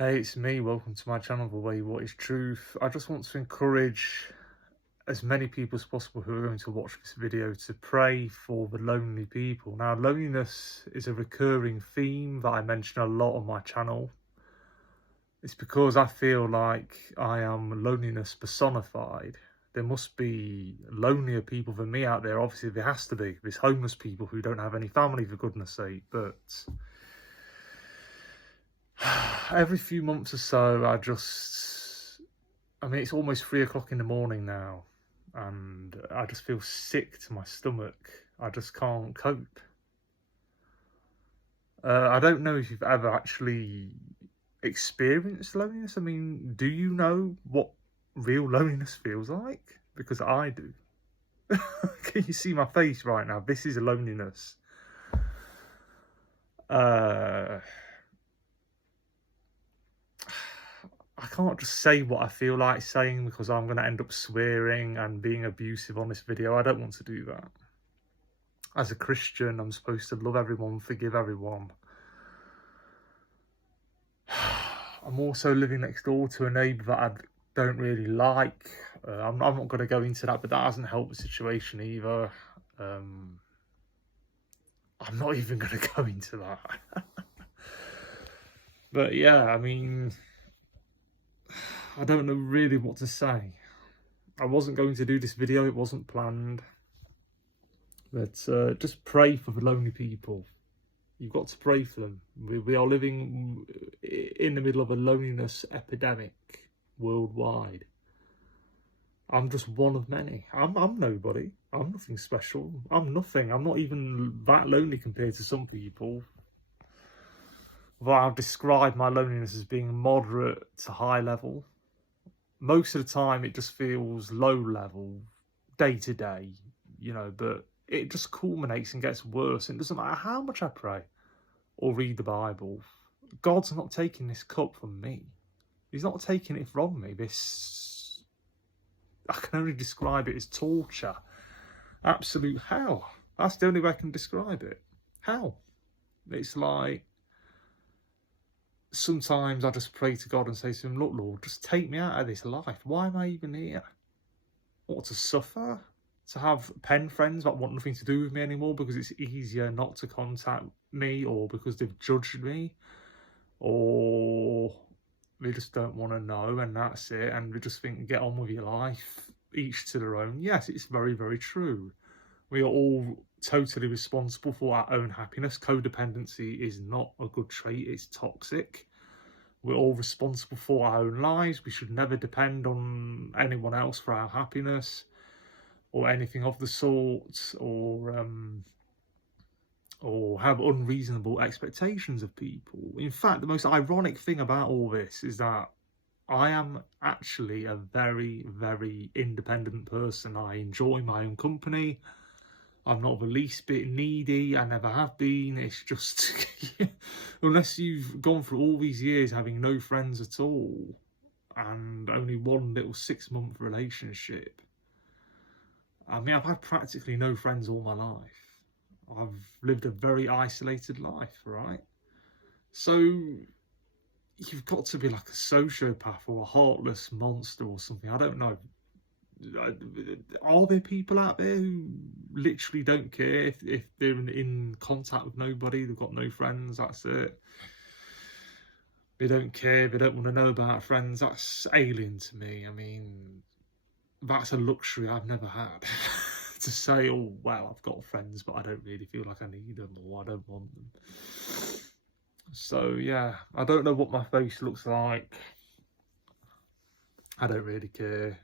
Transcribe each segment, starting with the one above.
Hey, it's me. Welcome to my channel, The Way What Is Truth. I just want to encourage as many people as possible who are going to watch this video to pray for the lonely people. Now, loneliness is a recurring theme that I mention a lot on my channel. It's because I feel like I am loneliness personified. There must be lonelier people than me out there. Obviously, there has to be. There's homeless people who don't have any family, for goodness sake, but every few months or so, I mean, it's almost 3 o'clock in the morning now, and I just feel sick to my stomach. I just can't cope. I don't know if you've ever actually experienced loneliness. I mean, do you know what real loneliness feels like? Because I do. Can you see my face right now? This is loneliness. I can't just say what I feel like saying because I'm going to end up swearing and being abusive on this video. I don't want to do that. As a Christian, I'm supposed to love everyone, forgive everyone. I'm also living next door to a neighbour that I don't really like. I'm not going to go into that, but that hasn't helped the situation either. I'm not even going to go into that. But yeah, I mean, I don't know really what to say. I wasn't going to do this video, it wasn't planned. But just pray for the lonely people. You've got to pray for them. We are living in the middle of a loneliness epidemic worldwide. I'm just one of many. I'm nobody. I'm nothing special. I'm nothing. I'm not even that lonely compared to some people. But I've described my loneliness as being moderate to high level. Most of the time it just feels low level, day to day, you know, but it just culminates and gets worse. And it doesn't matter how much I pray or read the Bible. God's not taking this cup from me. He's not taking it from me. I can only describe it as torture. Absolute hell. That's the only way I can describe it. Hell. It's like, sometimes I just pray to God and say to him, look, Lord, just take me out of this life. Why am I even here? What, to suffer? To have pen friends that want nothing to do with me anymore because it's easier not to contact me, or because they've judged me, or they just don't want to know, and that's it, and they just think, get on with your life, each to their own. Yes, it's very, very true. We are all totally responsible for our own happiness. Codependency is not a good trait, it's toxic. We're all responsible for our own lives. We should never depend on anyone else for our happiness or anything of the sort, or have unreasonable expectations of people. In fact, the most ironic thing about all this is that I am actually a very, very independent person. I enjoy my own company. I'm not the least bit needy. I never have been. It's just, unless you've gone through all these years having no friends at all and only one little 6-month relationship. I mean, I've had practically no friends all my life. I've lived a very isolated life, right? So you've got to be like a sociopath or a heartless monster or something. I don't know. Are there people out there who literally don't care if they're in contact with nobody, they've got no friends, that's it? They don't care, they don't want to know about friends. That's alien to me. I mean, that's a luxury I've never had. To say, oh, well, I've got friends, but I don't really feel like I need them, or I don't want them. So, yeah, I don't know what my face looks like. I don't really care.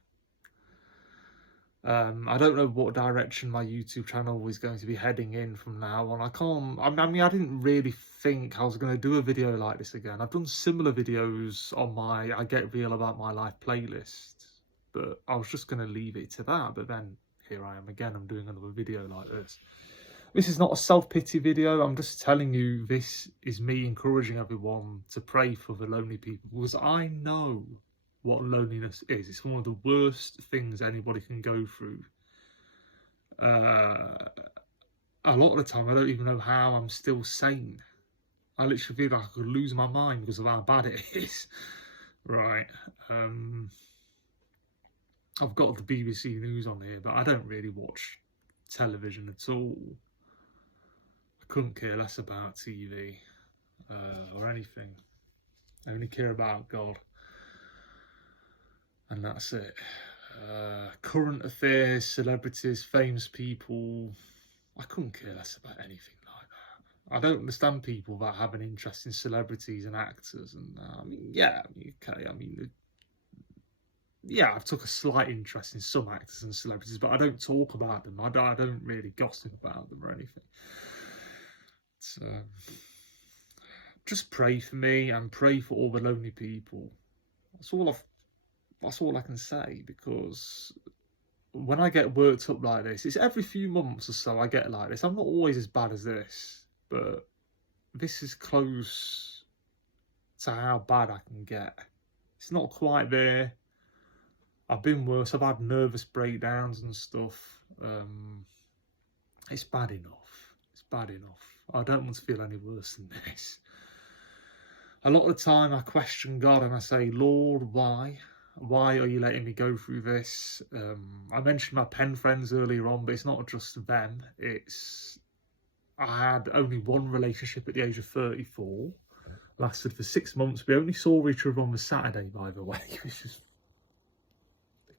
I don't know what direction my YouTube channel is going to be heading in from now on. I mean, I didn't really think I was going to do a video like this again. I've done similar videos on my I Get Real About My Life playlist, but I was just going to leave it to that. But then here I am again, I'm doing another video like this. This is not a self-pity video. I'm just telling you, this is me encouraging everyone to pray for the lonely people, because I know what loneliness is. It's one of the worst things anybody can go through. A lot of the time I don't even know how I'm still sane. I literally feel like I could lose my mind because of how bad it is. Right. I've got the BBC News on here, but I don't really watch television at all. I couldn't care less about TV or anything. I only care about God, and that's it. Current affairs, celebrities, famous people, I couldn't care less about anything like that. I don't understand people that have an interest in celebrities and actors, and yeah, I've took a slight interest in some actors and celebrities, but I don't talk about them. I don't really gossip about them or anything. So just pray for me and pray for all the lonely people. That's all I can say, because when I get worked up like this, it's every few months or so I get like this. I'm not always as bad as this, but this is close to how bad I can get. It's not quite there. I've been worse. I've had nervous breakdowns and stuff. It's bad enough. It's bad enough. I don't want to feel any worse than this. A lot of the time I question God and I say, Lord, why? Why are you letting me go through this? I mentioned my pen friends earlier on, but it's not just them. I had only one relationship at the age of 34. Lasted for 6 months. We only saw each other on the Saturday, by the way, which is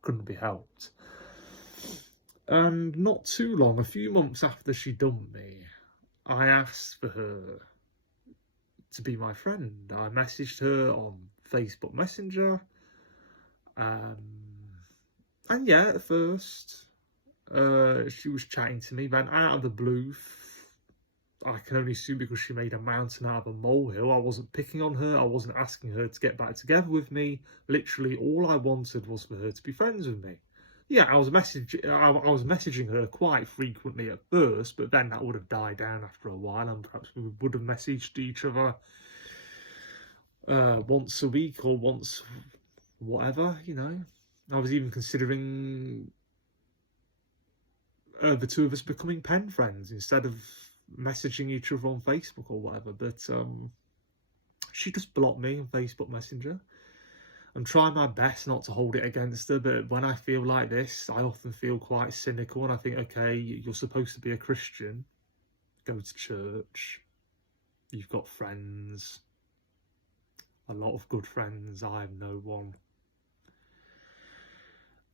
couldn't be helped. And not too long, a few months after she dumped me, I asked for her to be my friend. I messaged her on Facebook Messenger. And yeah, at first, she was chatting to me. Then out of the blue, I can only assume because she made a mountain out of a molehill, I wasn't picking on her. I wasn't asking her to get back together with me. Literally, all I wanted was for her to be friends with me. Yeah, I was messaging her quite frequently at first, but then that would have died down after a while, and perhaps we would have messaged each other once a week or once whatever, you know. I was even considering the two of us becoming pen friends instead of messaging each other on Facebook or whatever, but she just blocked me on Facebook Messenger. I'm trying my best not to hold it against her, but when I feel like this, I often feel quite cynical, and I think, okay, you're supposed to be a Christian, go to church, you've got friends, a lot of good friends, I have no one.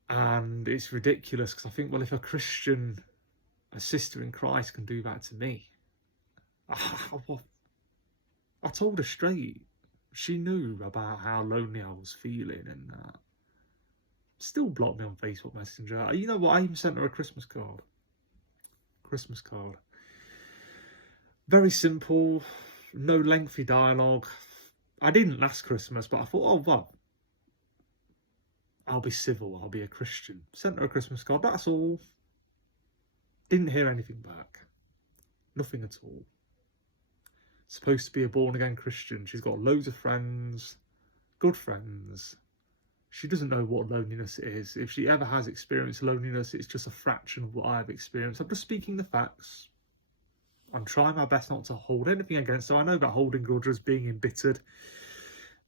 And it's ridiculous, because I think, well, if a sister in Christ can do that to me, I told her straight. She knew about how lonely I was feeling, and still blocked me on Facebook Messenger. You know what? I even sent her a Christmas card. Very simple, no lengthy dialogue. I didn't last Christmas, but I thought, oh, well, I'll be civil, I'll be a Christian. Sent her a Christmas card, that's all. Didn't hear anything back. Nothing at all. Supposed to be a born-again Christian. She's got loads of friends, good friends. She doesn't know what loneliness is. If she ever has experienced loneliness, it's just a fraction of what I've experienced. I'm just speaking the facts. I'm trying my best not to hold anything against her. I know that holding grudges, being embittered,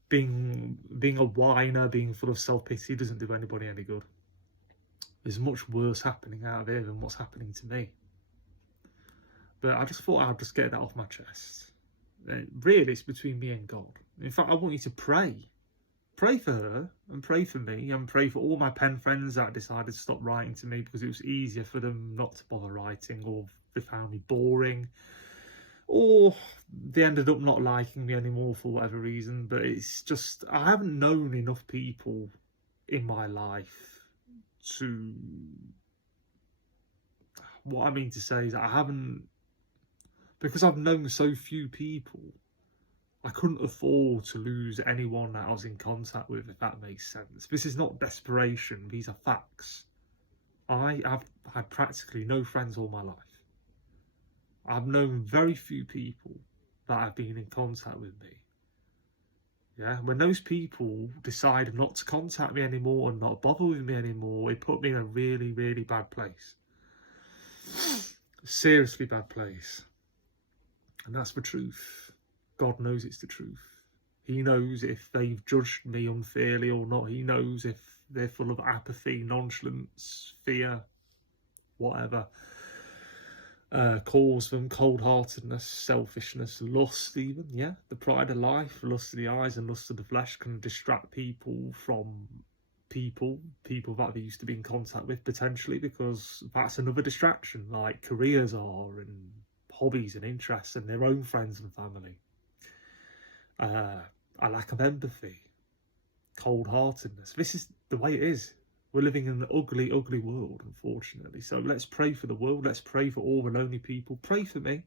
being a whiner, being full of self-pity doesn't do anybody any good. There's much worse happening out there than what's happening to me. But I just thought I'd just get that off my chest. Really, it's between me and God. In fact, I want you to pray. Pray for her, and pray for me, and pray for all my pen friends that decided to stop writing to me because it was easier for them not to bother writing, or they found me boring, or they ended up not liking me anymore for whatever reason. But it's just, I haven't known enough people in my life to... What I mean to say is that I haven't... Because I've known so few people, I couldn't afford to lose anyone that I was in contact with, if that makes sense. This is not desperation, these are facts. I have had practically no friends all my life. I've known very few people that have been in contact with me. Yeah, when those people decide not to contact me anymore and not bother with me anymore, it put me in a really, really bad place. Seriously bad place. And that's the truth. God knows it's the truth. He knows if they've judged me unfairly or not. He knows if they're full of apathy, nonchalance, fear, whatever. Cause them cold-heartedness, selfishness, lust even, yeah. The pride of life, lust of the eyes and lust of the flesh can distract people from people that they used to be in contact with, potentially, because that's another distraction, like careers are, and hobbies and interests, and their own friends and family. A lack of empathy, cold-heartedness. This is the way it is. We're living in an ugly, ugly world, unfortunately. So let's pray for the world. Let's pray for all the lonely people. Pray for me.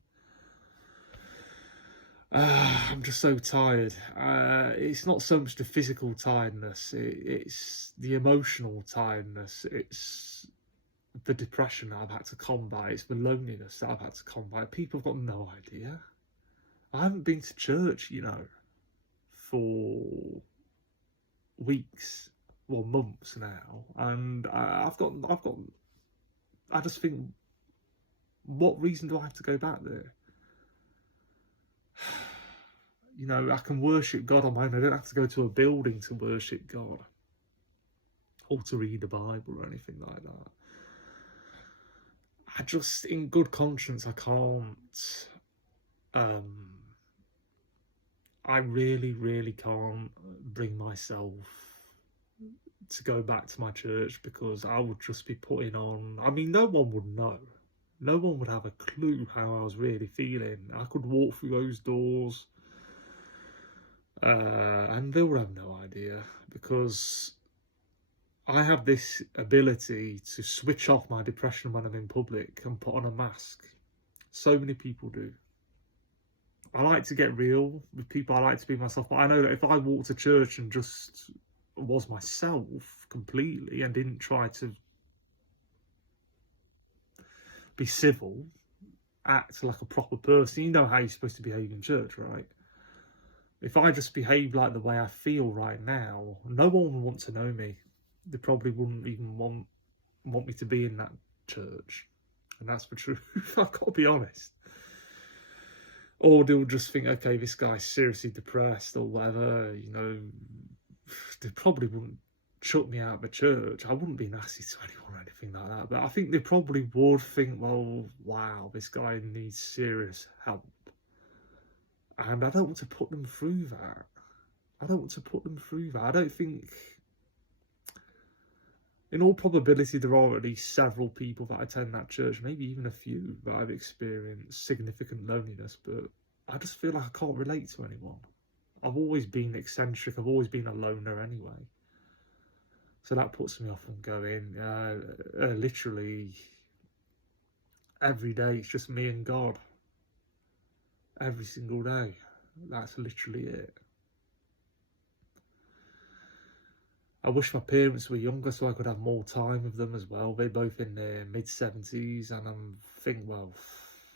I'm just so tired. It's not so much the physical tiredness. It's the emotional tiredness. It's the depression that I've had to combat. It's the loneliness that I've had to combat. People have got no idea. I haven't been to church, you know, for weeks. Well, months now, and I just think, what reason do I have to go back there? You know, I can worship God on my own. I don't have to go to a building to worship God or to read the Bible or anything like that. I just, in good conscience, I can't. I really, really can't bring myself to go back to my church, because I would just be putting on, I mean, no one would know. No one would have a clue how I was really feeling. I could walk through those doors and they would have no idea, because I have this ability to switch off my depression when I'm in public and put on a mask. So many people do. I like to get real with people. I like to be myself, but I know that if I walked to church and just was myself completely and didn't try to be civil, act like a proper person, you know how you're supposed to behave in church, right? If I just behave like the way I feel right now, no one would want to know me. They probably wouldn't even want me to be in that church, and that's the truth. I've got to be honest. Or they'll just think, okay, this guy's seriously depressed or whatever, you know. They probably wouldn't chuck me out of the church. I wouldn't be nasty to anyone or anything like that, but I think they probably would think, well, wow, this guy needs serious help. And I don't want to put them through that. I don't think, in all probability, there are at least several people that attend that church, maybe even a few, that I've experienced significant loneliness, but I just feel like I can't relate to anyone. I've always been eccentric, I've always been a loner anyway. So that puts me off from going. Literally, every day it's just me and God. Every single day. That's literally it. I wish my parents were younger so I could have more time with them as well. They're both in their mid-70s, and I'm thinking, well,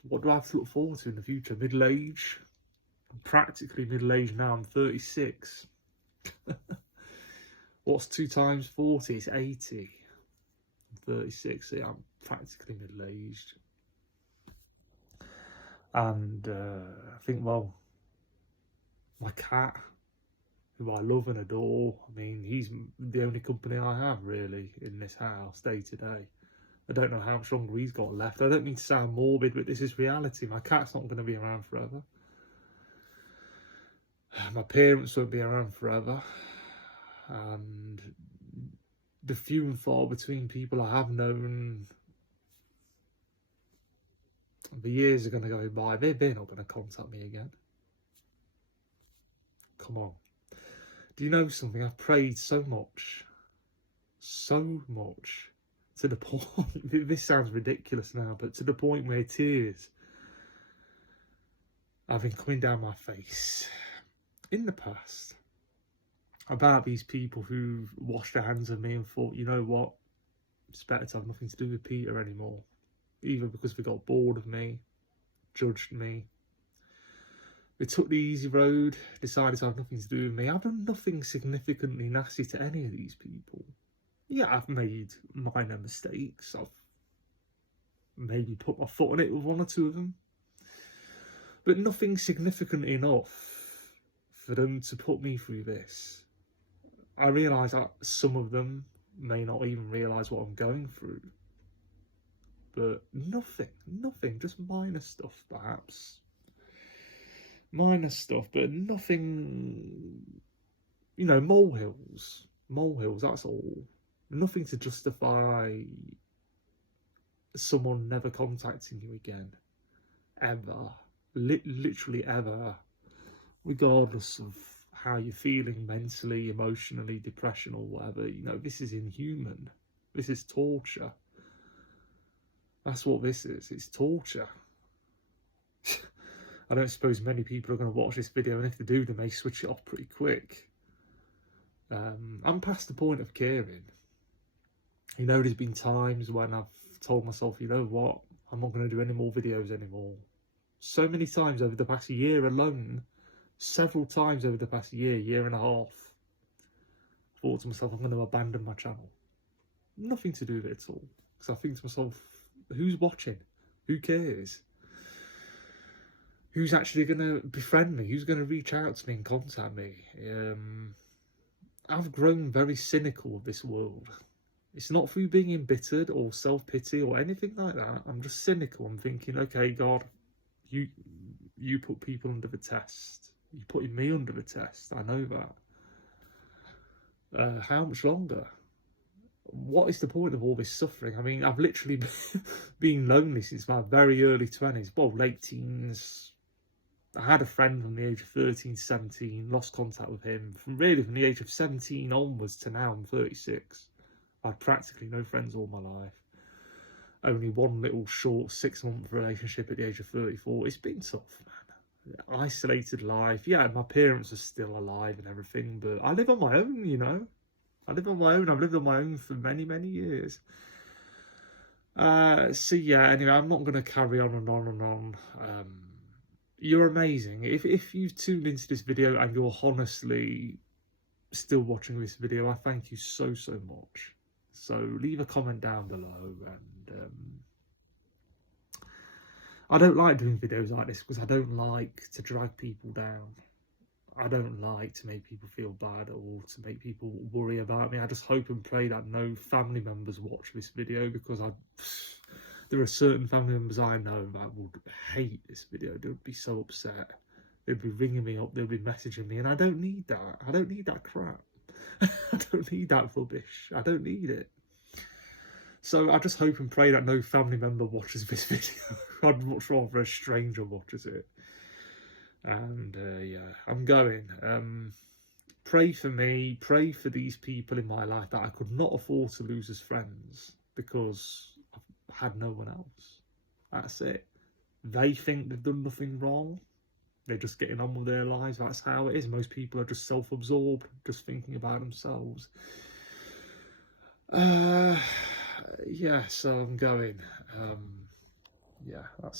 what do I have to look forward to in the future? Middle age? I'm practically middle-aged now. I'm 36. What's 2 times 40? It's 80. I'm 36. So yeah, I'm practically middle-aged. And I think, well, my cat, who I love and adore, I mean, he's the only company I have, really, in this house, day to day. I don't know how much longer he's got left. I don't mean to sound morbid, but this is reality. My cat's not going to be around forever. My parents won't be around forever. And the few and far between people I have known, the years are going to go by. They're not going to contact me again. Come on. Do you know something? I've prayed so much, to the point, this sounds ridiculous now, but to the point where tears have been coming down my face in the past about these people who washed their hands of me and thought, you know what, it's better to have nothing to do with Peter anymore, either because they got bored of me, judged me. They took the easy road, decided to have nothing to do with me. I've done nothing significantly nasty to any of these people. Yeah, I've made minor mistakes. I've maybe put my foot on it with 1 or 2 of them. but nothing significant enough for them to put me through this. I realise that some of them may not even realise what I'm going through. But nothing, just minor stuff perhaps. Minor stuff, but nothing, you know, molehills, that's all. Nothing to justify someone never contacting you again, ever, literally ever, regardless of how you're feeling mentally, emotionally, depression or whatever. You know, this is inhuman. This is torture. That's what this is. It's torture. I don't suppose many people are going to watch this video, and if they do, they may switch it off pretty quick. I'm past the point of caring. You know, there's been times when I've told myself, you know what, I'm not going to do any more videos anymore. So many times over the past year alone, several times over the past year and a half, I thought to myself, I'm going to abandon my channel. Nothing to do with it at all. Because I think to myself, who's watching? Who cares? Who's actually going to befriend me? Who's going to reach out to me and contact me? I've grown very cynical of this world. It's not through being embittered or self-pity or anything like that. I'm just cynical. I'm thinking, okay, God, you put people under the test. You're putting me under the test. I know that. How much longer? What is the point of all this suffering? I mean, I've literally been lonely since my very early 20s, well, late teens. I had a friend from the age of 13, 17, lost contact with him. From the age of 17 onwards to now, I'm 36. I had practically no friends all my life. Only one little short 6-month relationship at the age of 34. It's been tough, man. Isolated life. Yeah, my parents are still alive and everything, but I live on my own, you know. I live on my own. I've lived on my own for many, many years. So yeah, anyway, I'm not going to carry on and on and on. You're amazing. If you've tuned into this video and you're honestly still watching this video, I thank you so much. So leave a comment down below. And I don't like doing videos like this because I don't like to drag people down. I don't like to make people feel bad or to make people worry about me. I just hope and pray that no family members watch this video, because there are certain family members I know that would hate this video. They would be so upset. They'd be ringing me up, they'd be messaging me, and I don't need that. I don't need that crap. I don't need that rubbish. I don't need it. So I just hope and pray that no family member watches this video. I'd much rather a stranger watches it. And yeah, I'm going. Pray for me, pray for these people in my life that I could not afford to lose as friends, because I've had no one else. That's it. They think they've done nothing wrong. They're just getting on with their lives. That's how it is. Most people are just self-absorbed, just thinking about themselves. Yeah, so I'm going. Yeah, that's